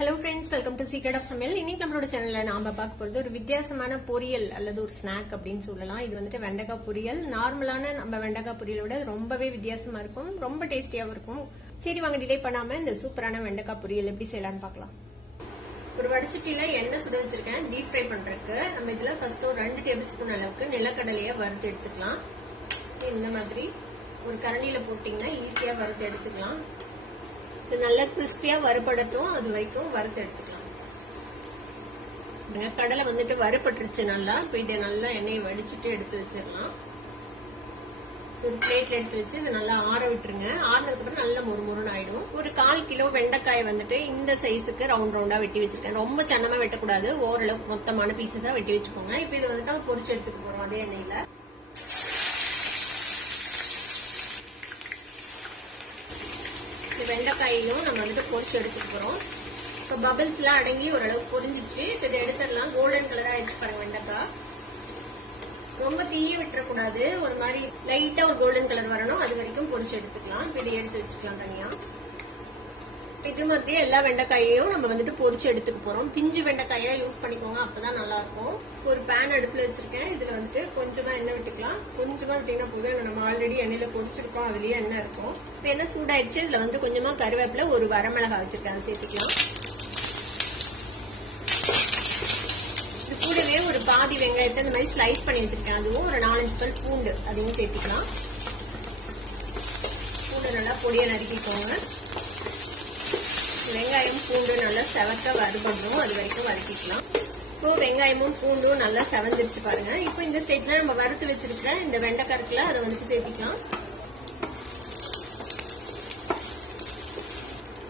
Hello friends, welcome to secret of Samayal. இன்னைக்கு நம்மளோட சேனல்ல நாம பார்க்க போறது ஒரு வித்தியாசமான பொரியல் அல்லது ஒரு ஸ்நாக் அப்படின்னு சொல்லலாம். இது வந்துட்டு வெண்டைக்காய் பொரியல். நார்மலான நம்ம வெண்டைக்காய் பொரியலை விட ரொம்பவே வித்தியாசமா இருக்கும், ரொம்ப டேஸ்டியாவும் இருக்கும். சரி வாங்க, டிலே பண்ணாம இந்த சூப்பரான வெண்டைக்காய் பொரியல் எப்படி செய்யலாம்னு பார்க்கலாம். ஒரு வடிச்சட்டியில எண்ணெய் சுட வச்சிருக்கேன் டீப் ஃப்ரை பண்றதுக்கு. நம்ம இதுல ஃபர்ஸ்ட் ஒரு 2 டேபிள் ஸ்பூன் அளவுக்கு நிலக்கடலையை வறுத்து எடுத்துக்கலாம். இந்த மாதிரி ஒரு கரண்டியில போட்டீங்கன்னா ஈஸியா வறுத்து எடுத்துக்கலாம். இது நல்லா கிறிஸ்பியா வறுபடட்டும், அது வரைக்கும் வறுத்து எடுத்துக்கலாம். கடலை வந்துட்டு வறுபட்டுருச்சு நல்லா. இதை நல்லா எண்ணெயை வடிச்சுட்டு எடுத்து வச்சிடலாம். ஒரு பிளேட்ல எடுத்து வச்சு இதை நல்லா ஆற விட்டுருங்க. ஆறினதுக்கு அப்புறம் நல்லா முறுமுறுன்னு ஆயிடும். ஒரு 1/4 கிலோ வெண்டைக்காய் வந்துட்டு இந்த சைஸுக்கு ரவுண்ட் ரவுண்டா வெட்டி வச்சிருக்கேன். ரொம்ப சின்னமா வெட்டக்கூடாது, ஓரளவுக்கு மொத்தமான பீசஸா வெட்டி வச்சுக்கோங்க. இப்ப இதை வந்துட்டு நம்ம பொரிச்சு எடுத்துக்க போறோம் அதே எண்ணெயில. வெண்டைக்காயும் நம்ம வந்துட்டு பொரிச்சு எடுத்துட்டு போறோம். இப்ப பபிள்ஸ் எல்லாம் அடங்கி ஓரளவுக்கு பொரிஞ்சிச்சு. இப்ப இதை எடுத்துடலாம். கோல்டன் கலரா ஆயிடுச்சு பாருங்க வெண்டைக்காய். ரொம்ப தீய விட்டுறக்கூடாது, ஒரு மாதிரி லைட்டா ஒரு கோல்டன் கலர் வரணும், அது வரைக்கும் பொரிச்சு எடுத்துக்கலாம். இப்ப இதை எடுத்து வச்சுக்கலாம் தனியா. இது மாதிரி எல்லா வெண்டைக்காயையும் நம்ம வந்துட்டு பொரிச்சு எடுத்துக்க போறோம். பிஞ்சு வெண்டைக்காயா யூஸ் பண்ணிக்கோங்க, அப்பதான் நல்லா இருக்கும். ஒரு பேன் அடுப்புல வச்சிருக்கேன். இதுல வந்துட்டு கொஞ்சமா எண்ணெய் விட்டுக்கலாம். கொஞ்சமா விட்டீங்கன்னா போதும், நம்ம ஆல்ரெடி எண்ணெயில பொரிச்சிருக்கோம், அதுலயே எண்ணெய் இருக்கும். இப்ப எண்ணெய் சூடாயிடுச்சு. இதுல வந்து கொஞ்சமா கருவேப்பிலை, ஒரு வரமிளகாய் வச்சிருக்கேன், அதை சேர்த்துக்கலாம். இது கூடவே ஒரு பாதி வெங்காயத்தை இந்த மாதிரி ஸ்லைஸ் பண்ணி வச்சிருக்கேன், அதுவும் ஒரு 4-5 பல் பூண்டு, அதையும் சேர்த்துக்கலாம். பூண்டு நல்லா பொடியா நறுக்கிக்கோங்க. வெங்காயம் பூண்டு நல்லா செவக்க வறுபடணும், அது வரைக்கும் வதக்கிக்கலாம். இப்போ வெங்காயமும் பூண்டும் நல்லா செவந்துருச்சு பாருங்க. இப்போ இந்த ஸ்டேஜ்ல நம்ம வறுத்து வச்சிருக்கிற இந்த வெண்டைக்காய் இருக்குல்ல, அதை வந்துட்டு சேர்த்திக்கலாம்.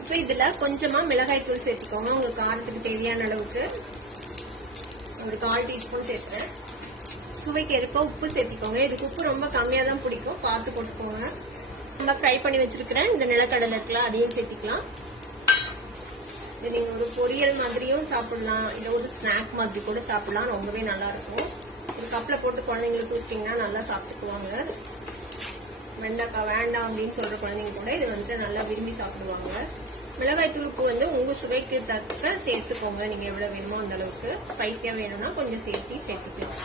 இப்போ இதுல கொஞ்சமா மிளகாய் தூள் சேர்த்துக்கோங்க, உங்க காரத்துக்கு தேவையான அளவுக்கு. ஒரு 1/4 டீஸ்பூன் சேர்த்துறேன். சுவைக்கு ஏற்ப உப்பு சேர்த்திக்கோங்க. இதுக்கு உப்பு ரொம்ப கம்மியா தான் பிடிக்கும், பார்த்து போட்டுக்கோங்க. நம்ம ஃப்ரை பண்ணி வச்சிருக்கிறேன் இந்த நிலக்கடலை இருக்குல்ல, அதையும் சேர்த்திக்கலாம். நீங்க ஒரு பொரியல் மாதிரியும் சாப்பிடலாம், இல்ல ஒரு ஸ்நாக் மாதிரி கூட சாப்பிடலாம், ரொம்பவே நல்லா இருக்கும். ஒரு கப்ல போட்டு குழந்தைங்களுக்கு கொடுத்தீங்கன்னா நல்லா சாப்பிட்டுக்குவாங்க. வெண்டைக்காய் வேண்டாம் அப்படின்னு சொல்ற குழந்தைங்க கூட இது வந்துட்டு நல்லா விரும்பி சாப்பிடுவாங்க. மிளகாய் தூளுக்கு வந்து உங்க சுவைக்கு தக்க சேர்த்துக்கோங்க, நீங்க எவ்வளவு வேணுமோ அந்த அளவுக்கு. ஸ்பைசியா வேணும்னா கொஞ்சம் சேர்த்துக்கலாம்.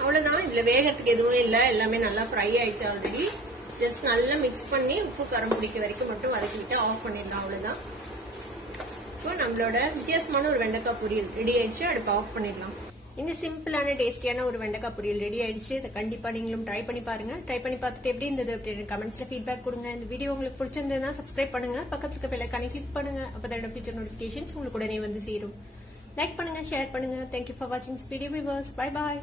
அவ்வளவுதான். இதுல வேகத்துக்கு எதுவும் இல்லை, எல்லாமே நல்லா ஃப்ரை ஆயிடுச்சு ஆல்ரெடி. ஜஸ்ட் நல்லா மிக்ஸ் பண்ணி உப்பு காரம் பிடிக்க வரைக்கும் மட்டும் வதக்கிட்டு ஆஃப் பண்ணிடலாம், அவ்வளவுதான். இப்போ நம்மளோட வித்தியாசமான ஒரு வெண்டைக்காய் பொரியல் ரெடி ஆயிடுச்சு. அடுப்பு ஆஃப் பண்ணிடலாம். இந்த சிம்பிளான டேஸ்டியான ஒரு வெண்டைக்காய் பொரியல் ரெடி ஆயிடுச்சு. இதை கண்டிப்பா நீங்களும் ட்ரை பண்ணி பாருங்க. ட்ரை பண்ணி பார்த்துட்டு எப்படி இருந்தது அப்படின்னு கமெண்ட்ஸ்ல ஃபீட்பேக் கொடுங்க. இந்த வீடியோ உங்களுக்கு பிடிச்சிருந்ததுன்னா சப்ஸ்கிரைப் பண்ணுங்க, பக்கத்துல இருக்க பெல் ஐகானை கிளிக் பண்ணுங்க. அப்பதான் ஃபியூச்சர் நோட்டிபிகேஷன்ஸ் உங்களுக்கு உடனே வந்து சேரும். லைக் பண்ணுங்க, ஷேர் பண்ணுங்க. தேங்க்யூ ஃபார் வாட்சிங் வீடியோ வியூவர்ஸ். Bye bye.